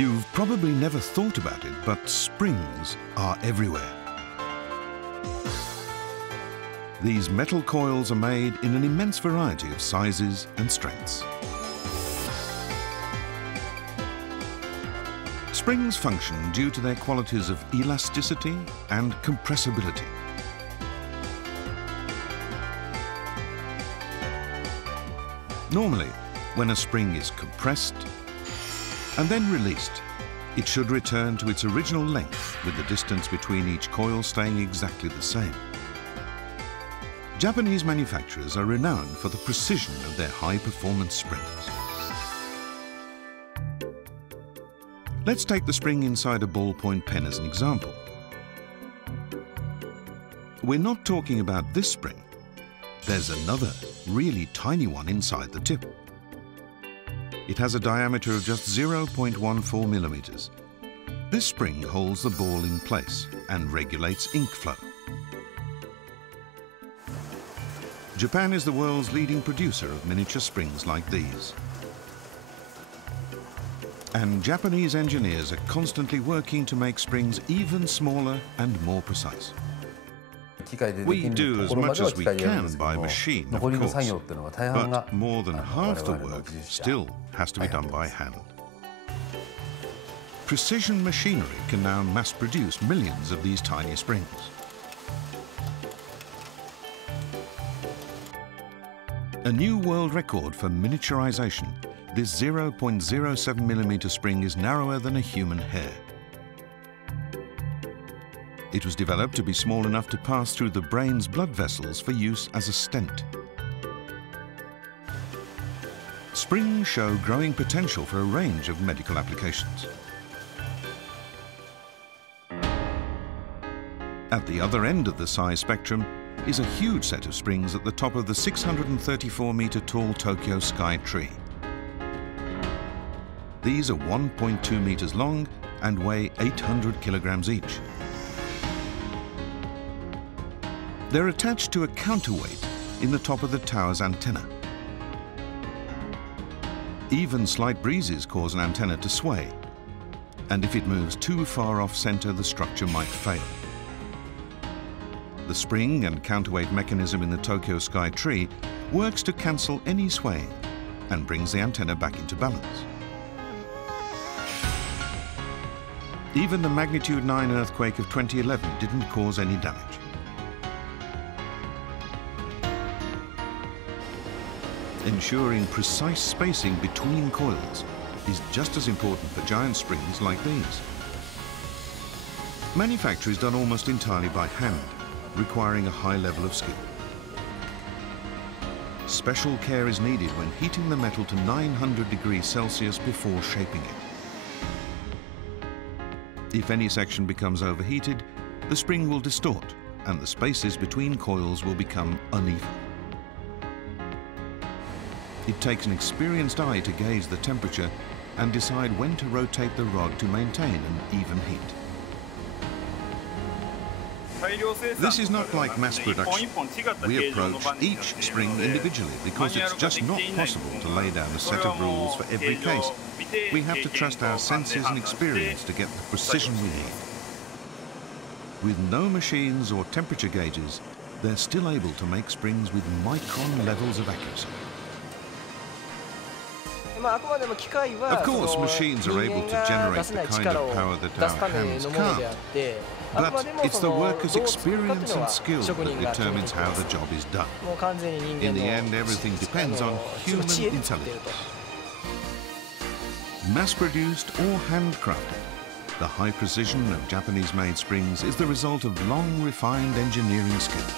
You've probably never thought about it, but springs are everywhere. These metal coils are made in an immense variety of sizes and strengths. Springs function due to their qualities of elasticity and compressibility. Normally, when a spring is compressed and then released, it should return to its original length with the distance between each coil staying exactly the same. Japanese manufacturers are renowned for the precision of their high-performance springs. Let's take the spring inside a ballpoint pen as an example. We're not talking about this spring. There's another, really tiny one inside the tip. It has a diameter of just 0.14 millimeters. This spring holds the ball in place and regulates ink flow. Japan is the world's leading producer of miniature springs like these. And Japanese engineers are constantly working to make springs even smaller and more precise. We do as much as we can by machine, of course, but more than half the work still has to be done by hand. Precision machinery can now mass-produce millions of these tiny springs. A new world record for miniaturization, this 0.07 millimeter spring is narrower than a human hair. It was developed to be small enough to pass through the brain's blood vessels for use as a stent. Springs show growing potential for a range of medical applications. At the other end of the size spectrum is a huge set of springs at the top of the 634-meter tall Tokyo sky tree. These are 1.2 meters long and weigh 800 kilograms each. They're attached to a counterweight in the top of the tower's antenna. Even slight breezes cause an antenna to sway, and if it moves too far off center, the structure might fail. The spring and counterweight mechanism in the Tokyo sky tree works to cancel any swaying and brings the antenna back into balance. Even the magnitude 9 earthquake of 2011 didn't cause any damage. Ensuring precise spacing between coils is just as important for giant springs like these. Manufacture is done almost entirely by hand, requiring a high level of skill. Special care is needed when heating the metal to 900 degrees Celsius before shaping it. If any section becomes overheated, the spring will distort and the spaces between coils will become uneven. It takes an experienced eye to gauge the temperature and decide when to rotate the rod to maintain an even heat. This is not like mass production. We approach each spring individually because it's just not possible to lay down a set of rules for every case. We have to trust our senses and experience to get the precision we need. With no machines or temperature gauges, they're still able to make springs with micron levels of accuracy. Of course, machines are able to generate the kind of power that our hands can't. But it's the worker's experience and skill that determines how the job is done. In the end, everything depends on human intelligence. Mass-produced or handcrafted, the high precision of Japanese-made springs is the result of long refined engineering skills.